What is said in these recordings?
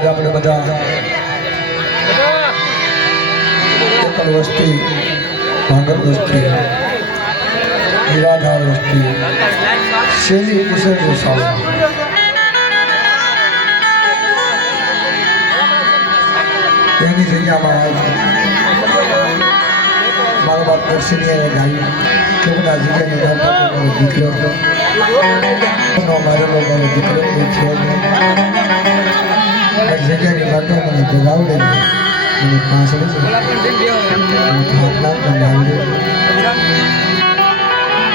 આજ આપણે બધા એકલ વસ્તી, ભાંગર વસ્તી, નિરાધાર વસ્તી, શેરી કુશળ ગોસાવા એની જગ્યામાં મારો બાપ દર્શનીય ગાયું કે બધા જગ્યાની દીકરો મારેલો મારો દીકરો કોઈ છે જગ્યાની વાતો મને જગાવડે મને પાછળ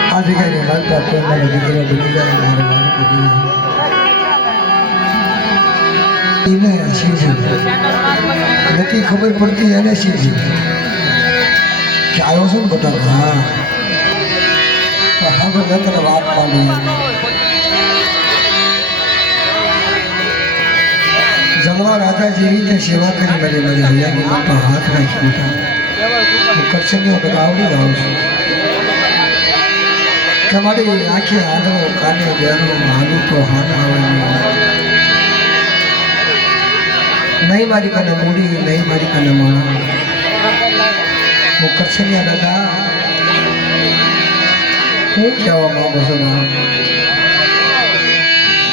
આ જગ્યાની વાર્તા તો મારો દીકરો બની જાય મારો વાળ બની એને શિવજી નથી ખબર પડતી એને શિવજી કે આવ્યો છું ને બધા હા હવે તને વાત પાડી જલવા રાજા જેવી રીતે સેવા કરી મને મને હૈયાની માતા હાથ રાખી દીધા કરશનીઓ બધા આવડી જાઉં છું કે મારી આંખે હાલો કાને બેરો હાલું તો હાથ આવે નહીં મારી કને મૂડી નહીં મારી કને માણા હું કરશનિયા દાદા હું કહેવા માંગુ છું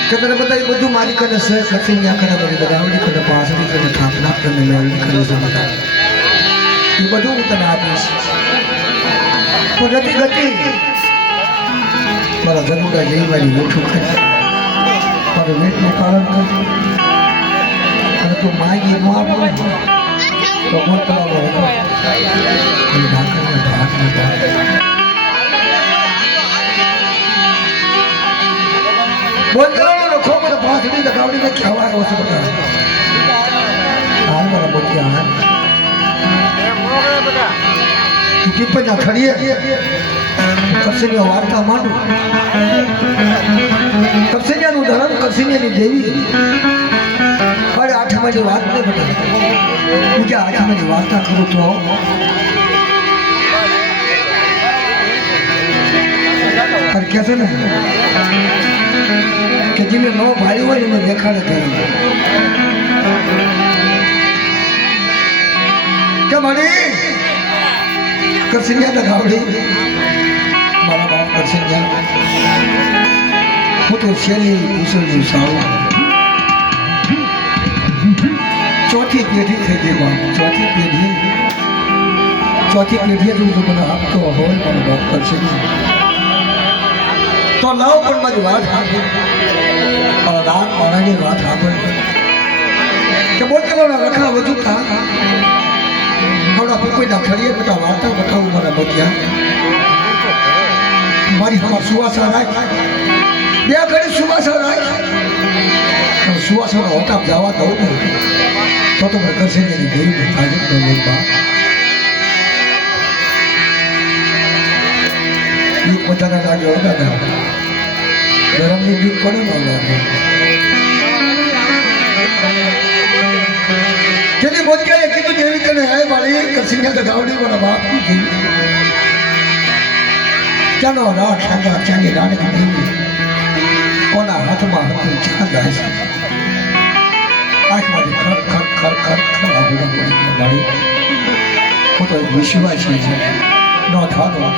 કે તને બધા બધું મારી કને છે કરશનિયા કરે મારી બધાવડી કને પાસડી કને થાપના કને મેળવી કરે છે બધા એ બધું હું તને આપીશ તો ગતિ ગતિ મારા જનુડા જઈ મારી ઓછું કરે મારું વેટનું પાલન કરજો અને તું માગી ન આપો તો મોટલાવો હતો એ ઢાકરને ભાગને ભાગ બોલતરાનો રખો મને ભાસડી લગાવડીને કહેવા આવ્યો છે બધા હાલ મારા મોતિયા હાલ ટીપના ખડીએ કરશનિયા વાર્તા માંડું કરશનિયાનું ધર્મ કરશનિયાની દેવી અરે આઠમાની વાત નહીં બધા બીજા આઠમાની વાર્તા કરું તો અરે કે છે ને કે જેને ન ભાઈ હોય એને દેખાડે કરે કે મારી કરશનિયા ગાવડી મારા બાપ કરશનિયા હું તો શેરી કુશળનું સારું ચોથી પેઢી થઈ ગઈ બાપ ચોથી પેઢીએ તું જો મને આપતો હોય મને બાપ કરશે તો લાવ પણ મારી વાત સાંભળ મારા દાન મારાની વાત સાંભળ કે બોલ કે રખા વધુ થા હમણાં કોઈના ખડીએ બધા વાર્તા બતાવું મારા બગ્યા મારી હામાં સુવાસા રાખ બે ઘડી સુવાસા રાખ સુવાસાનો હોટાપ જવા દઉં ને તો મને કરશે ને એની દેવી હાજર તો લોક દીપ પોતાના લાગ્યો દાદા ગરમની દીપ પડે ન લાગે જેથી મોદિયાએ કીધું જેવી તને હે મારી કરશનિયા ગાવડી મારા બાપ કીધી ચાલો રાત સાંગા ચાંદી રાણી દેવી કોના હાથમાં હતું ચા જાય છે આંખમાંથી ખર ખર ખર ખર ખર આબુડા પડી ગાડી હું તો વિશ્વાસ છે ન થાતો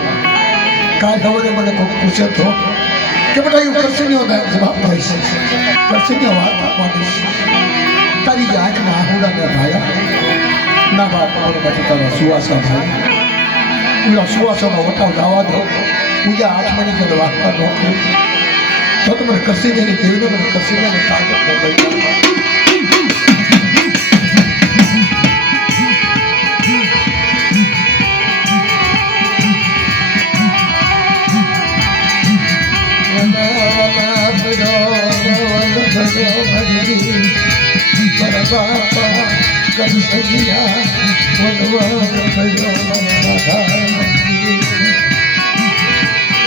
કાલ ખબર મને કોઈ પૂછે તો કે બેટા એવું કરશનિયો જવાબ ભાઈ છે કરશનિયો વાત આપવાની તારી જે આંખના આહુડાને ભાયા ના બાપ પછી તારો સુવાસા ભાઈ એનો સુવાસાનો વટાવ જવા દો પૂજા આઠમાની કે વાગતા નોકરી તો મને કરશનિયાની દેવીને મને કરશનિયાની તાકાત મોકલી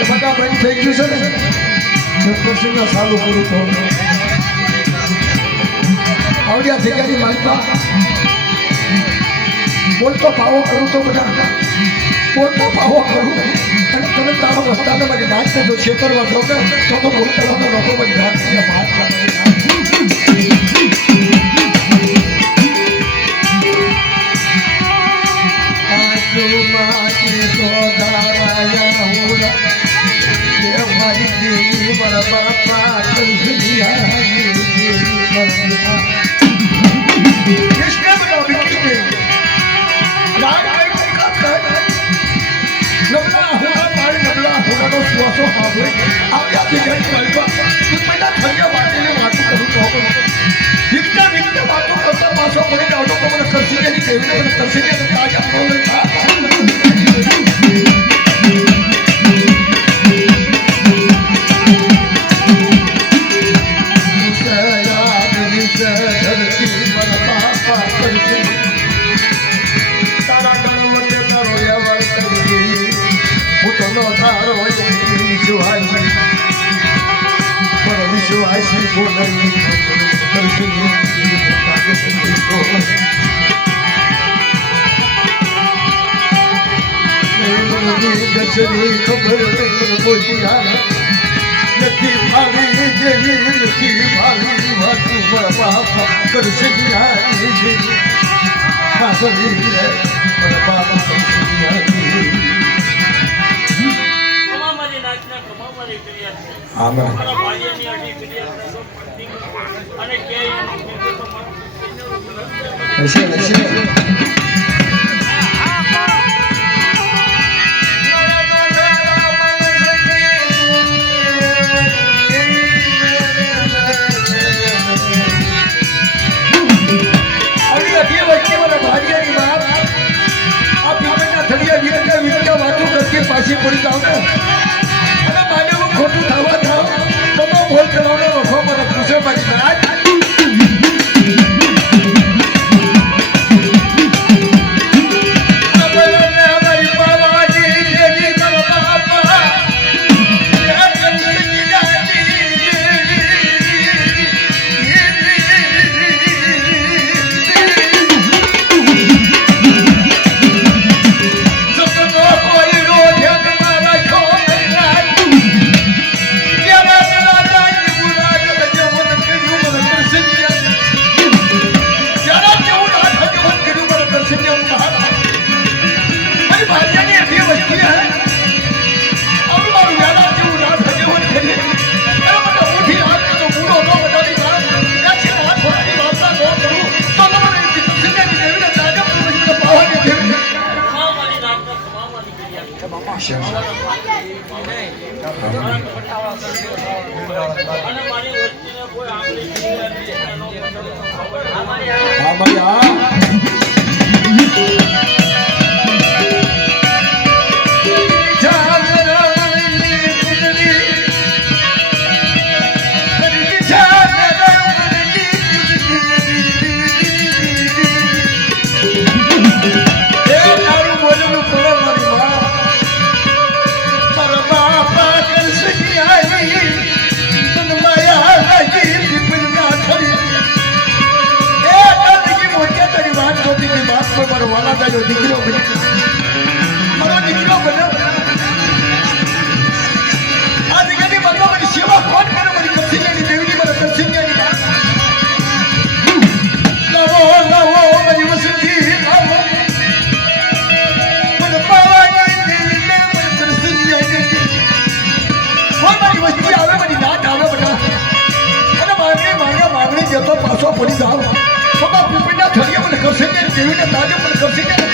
બધા બંધ થઈ ગયું છે ને કરશનિયા સારું કરું તો આવડ્યા જગ્યાની માનતા બોલતો પાવો કરું તો બધા બોલતો પાવો કરું અને તમે તારો રસ્તાને મારી વાત કરજો છેતરવા દો કે તો બોલતો લોકો બધી વાત किसने बताओ किसने राज कई का कर नबला होगा मारे नबला होगा तो सुवासो हावे आप या बिगड़ वाली बात तुम पहला थरिया बातें ने बात करूं तो इतना इतना बातों करता पासो पड़े जाओ तो मैंने कर सीखे नहीं देवी ने मैंने कर सीखे तो ताजा बोल था खबर नथी भाभी जेवी नथी भाभी वातू मारा बापा कर सकिया खासली रे मारा बापा कर सकिया કમાવાની નાચના કમાવાની ક્રિયા છે. આમાં મારા ભાઈઓની આજી ક્રિયા છે. અને કે પાછી પડી જાવ ને અને માને હું ખોટું થવા થાવ તો બોલ કરવાનો રખો મને પૂછે મારી રાત દીકરો મારો દીકરો બને આ દીકરાની મારી સેવા કોણ કરે મારી કસિયાની દેવીની મારા કસિયાની લાવો લાવો મારી વસંતી લાવો મને પાવાની દેવીને મારી કસિયાની મારી વસ્તી આવે મારી નાટ આવે બધા અને માગણી જતો પાછો પડી જાવ બાબા પીપળના થળિયે મને કસિયાની દેવીને તાજે મને કસિયાની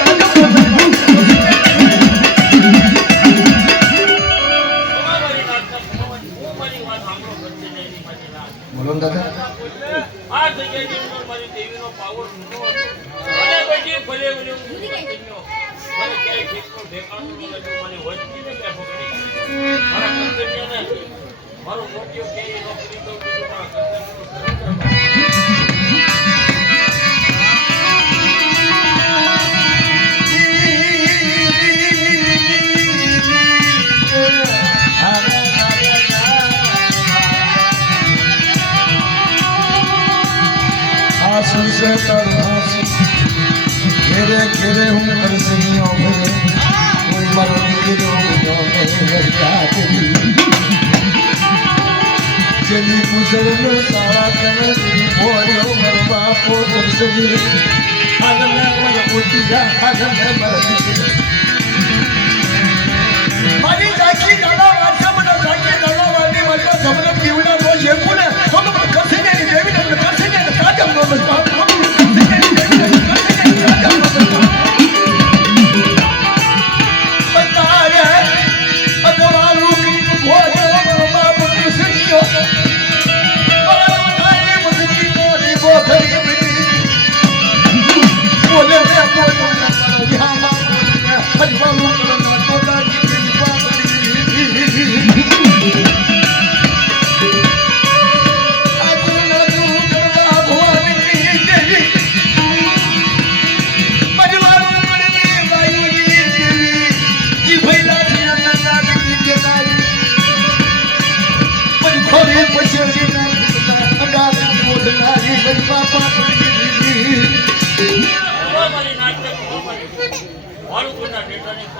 આ જગ્યાની અંદર મારી દેવીનો પાવર ઊંડો હતો. અને પછી ભલે મને ક્યાંય ઠેકનું ઠેકાણું ન લાગ્યું. મને વચતીને મેં પકડી. મારા કર્તવ્યને મારો મોટિયો ક્યાંય નોકરી દઉં બીજું મારા કર્તવ્યનું घेरे घेरे हूँ करसियों में कोई मरो दिखरो जो में लड़का तेरी चली गुजर लो सारा कर बोलो मर बापो करसगी हालना मर मोटिया हालना मर मारी जाकी दादा वाचा बना जाकी दादा वाली वाला सबने पीवना रोज ये पुणे तो करसिने देवी ने करसिने ताजम नो बस बाप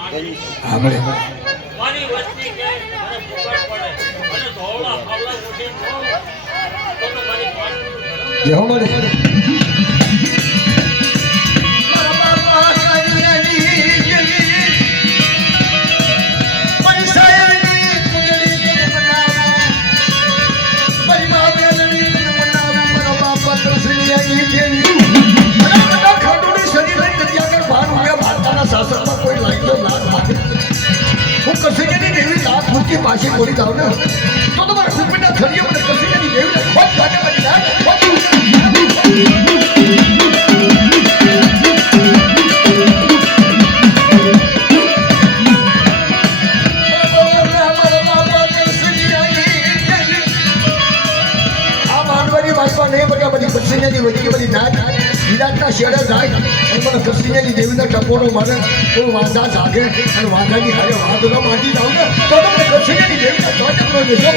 હા મળે મારી વસ્તી કે મને પુકાર પડે અને ધોળા ખાવલા ઉઠી તો મારી પાછળ જેવો મળે પાછી બોલી જાવ ને તો તમારા કુટુંબના થળીએ મને કસીની દેવીને ખોટ વાગે બની જાય દેવીના ટપોરો મારે તો વાંધા જાગે અને વાંધાની હારે વાંધો માંડી જાવ ને તો તમને કસીની દેવીના ટપોરો દેશો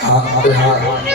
હા હા હા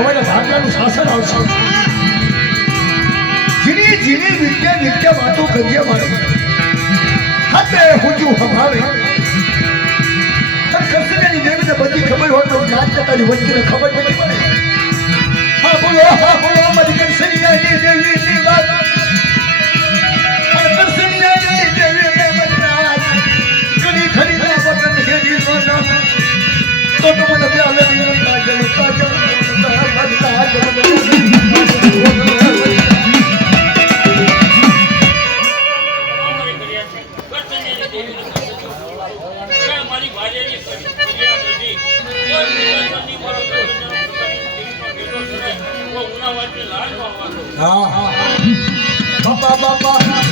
અમારા ભાગલાનું શાસન આવશે જીની જીની નિત્ય નિત્ય વાતો કરીએ મારે હાથે હુજુ હમાવે કૃષ્ણની દેવીને બધી ખબર હોય તો નાચ કરતાની વચ્ચે ખબર નથી પડે હા બોલો મારી કૃષ્ણની દેવીની વાત કૃષ્ણની દેવીને મતનાથ ઘણી ખરી વતન ઘેરી નો તો મને પ્યાલે બાપા બાપા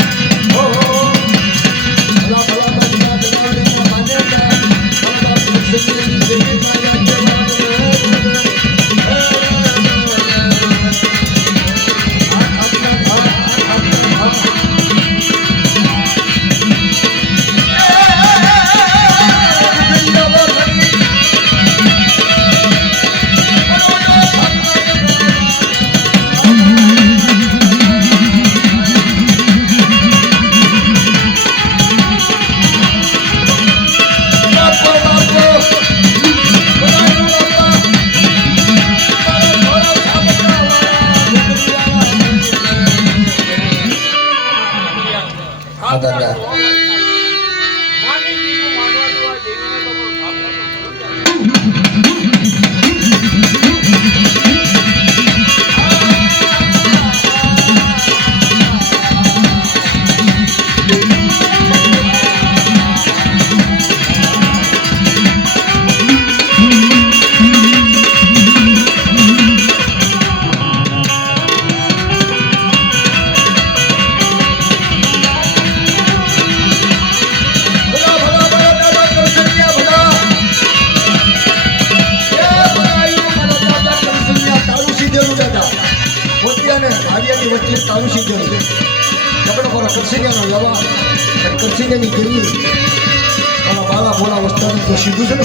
સીધું છે ને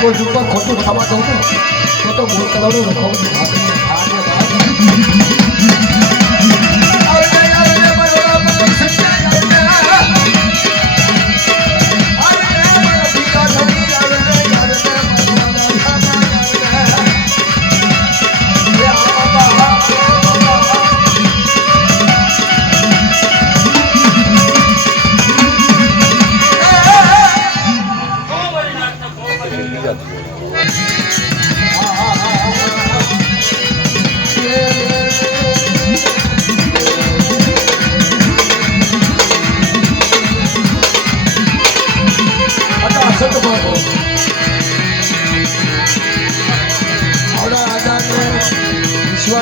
કોઈ ઉપર ખોટું ખાવા દઉં તો મોર કલાવડું રખાવું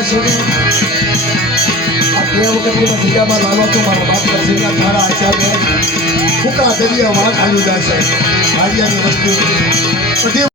છે ને આ બે વખત બીજામાં લાલો તો મારા બાપ કરશે ને થાળા આચાર્ય ફૂકા દરિયા વાઘ હાલ્યું જશે ભાગ્યાની વસ્તુ બધી